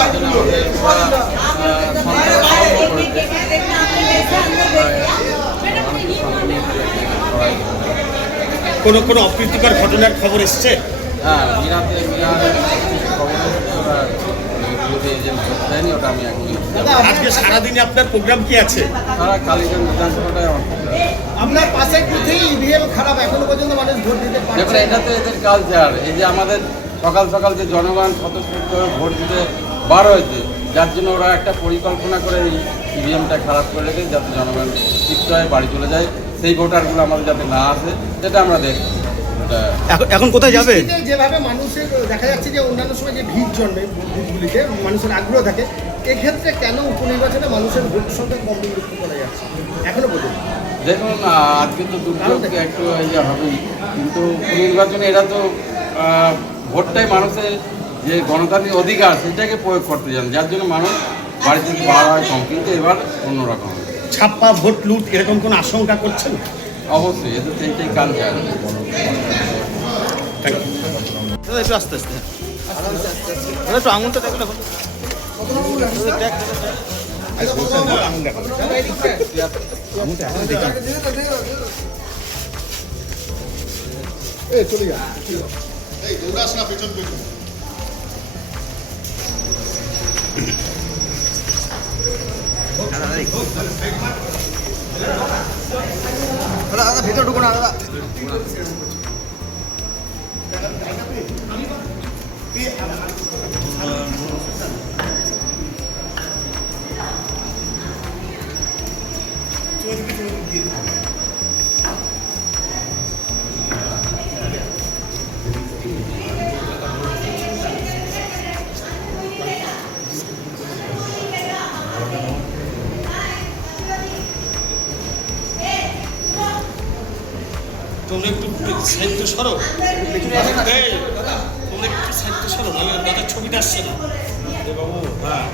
তার জন্য আমাদের কোনো অপ্রীতিকর ঘটনার খবর এসছে? হ্যাঁ, মিরাতে খবর এসেছে, ওরা এজেন্ট দেয়নি, ওটা আমি এখনই আজকে সারাদিনে আপনার প্রোগ্রাম কি আছে? সারা কালীগঞ্জ বিধানসভাটাই আমার program। আপনার পাশে বুথেই ইভিএম খারাপ, এখনো পর্যন্ত মানুষ ভোট দিতে দেখুন, পারছে এটা তো এদের কালচার। এই যে আমাদের সকাল সকাল যে জনগণ স্বতঃস্ফূর্ত হয়ে ভোট দিতে বার হয়েছে, যার জন্য ওরা একটা পরিকল্পনা করে এই ইভিএমটা খারাপ করে রেখে যাতে জনগণ শিফট হয়, বাড়ি চলে যায়, সেই ভোটারগুলো আমাদের যাতে না আসে, সেটা আমরা দেখছি। এখন কোথায় যাবে? বৃষ্টিতে যেভাবে মানুষের দেখা যাচ্ছে যে অন্যান্য সময় যে ভিড় জন্মে বুথগুলিতে, মানুষের আগ্রহ থাকে, এক্ষেত্রে কেন উপনির্বাচনে মানুষের ভোট সংখ্যা কম লক্ষ্য করা যাচ্ছে এখনো পর্যন্ত? দেখুন, আজকে তো দুর্যোগ একটু ইয়ে হবেই, কিন্তু নির্বাচনে এরা তো ভোটটাই মানুষের যে গণতান্ত্রিক অধিকার সেটাকে প্রয়োগ করতে যান, যার জন্য মানুষ বাড়ি থেকে বার হয় কম, কিন্তু এবার অন্যরকম। ছাপ্পা ভোট লুট এরকম কোনো আশঙ্কা করছেন? অবশ্যই, এদের তো এইটাই কালচার। একটু আস্তে আস্তে, একটু আঙুলটা দেখলে আঙুল চলে যা ভেতর ঢুকো না দাদা। তোমরা একটু সাহিত্য সরো, তোমরা একটু সাহিত্য সরো, নাহলে দাদার ছবিটা আসছে না বাবু। হ্যাঁ,